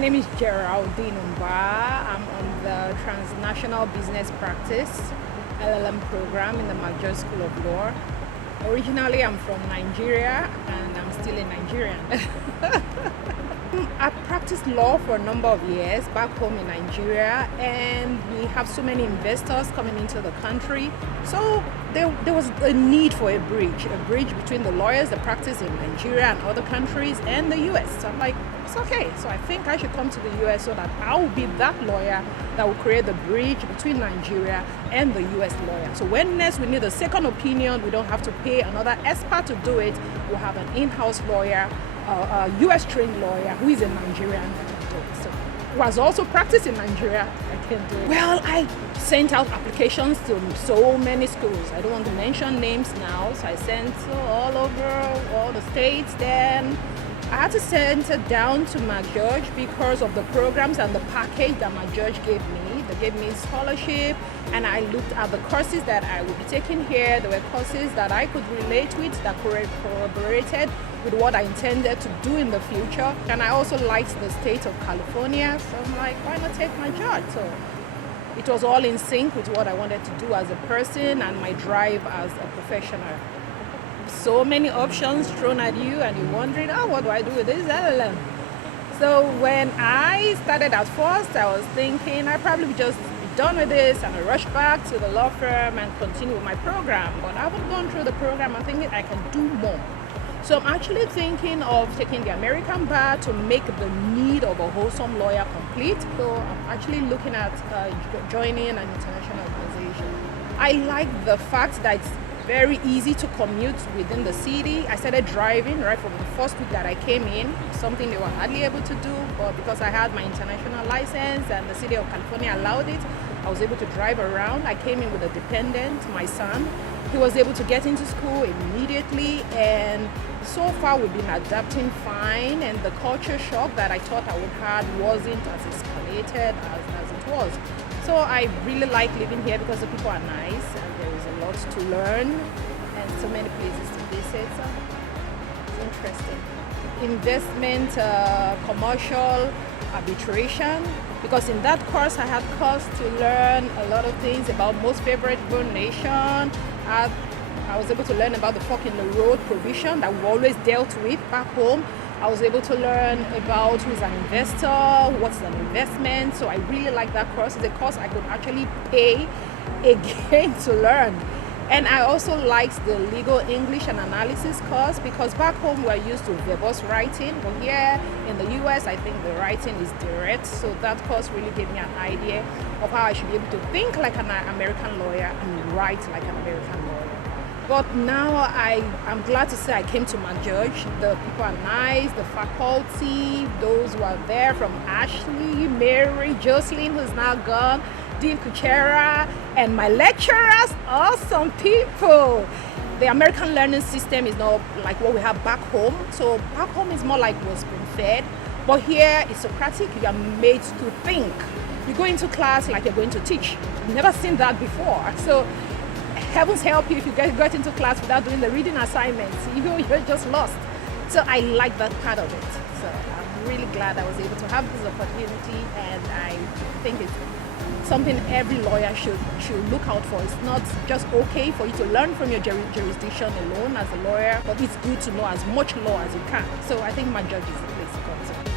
My name is Geraldine Mbah. I'm on the Transnational Business Practice LLM program in the McGeorge School of Law. Originally, I'm from Nigeria and I'm still a Nigerian. I practiced law for a number of years back home in Nigeria, and we have so many investors coming into the country. So there was a need for a bridge between the lawyers that practice in Nigeria and other countries and the US. So I'm like, it's okay. So I think I should come to the US so that I will be that lawyer that will create the bridge between Nigeria and the US lawyer. So when next we need a second opinion, we don't have to pay another expert to do it. We'll have an in-house lawyer, a US trained lawyer who is a Nigerian that can do it. So who has also practiced in Nigeria, I can do it. Well, I sent out applications to so many schools. I don't want to mention names now, so I sent all over all the states. Then I had to send it down to McGeorge because of the programs and the package that McGeorge gave me. They gave me scholarship, and I looked at the courses that I would be taking here. There were courses that I could relate with, that corroborated with what I intended to do in the future. And I also liked the state of California, so I'm like, why not take McGeorge? So it was all in sync with what I wanted to do as a person and my drive as a professional. So many options thrown at you, and you're wondering, what do I do with this LLM? So when I started at first, I was thinking I probably just be done with this and I rush back to the law firm and continue with my program. But I haven't gone through the program. I'm thinking I can do more. So I'm actually thinking of taking the American bar to make the need of a wholesome lawyer complete. So I'm actually looking at joining an international organization. I like the fact that it's very easy to commute within the city. I started driving right from the first week that I came in, something they were hardly able to do, but because I had my international license and the city of California allowed it, I was able to drive around. I came in with a dependent, my son. He was able to get into school immediately, and so far we've been adapting fine, and the culture shock that I thought I would have wasn't as escalated as it was. So I really like living here because the people are nice and there is a lot to learn and so many places to visit. So it's interesting. Investment, commercial, arbitration, because in that course I had course to learn a lot of things about most favorable nation. I was able to learn about the fork in the road provision that we always dealt with back home. I was able to learn about who's an investor, what's an investment. So I really like that course. It's a course I could actually pay again to learn. And I also liked the legal English and analysis course because back home we're used to verbose writing, but here in the US I think the writing is direct. So that course really gave me an idea of how I should be able to think like an American lawyer and write like an American lawyer. But now I'm glad to say I came to McGeorge. The people are nice, the faculty, those who are there from Ashley, Mary, Jocelyn, who's now gone, Dean Kuchera, and my lecturers, awesome people. The American learning system is not like what we have back home. So back home is more like what's been fed. But here it's Socratic, you are made to think. You go into class like you're going to teach. I've never seen that before. So heavens help you if you get into class without doing the reading assignments. You're just lost. So I like that part of it. So I'm really glad I was able to have this opportunity, and I think it's something every lawyer should look out for. It's not just okay for you to learn from your jurisdiction alone as a lawyer, but it's good to know as much law as you can. So I think McGeorge is the place to go to.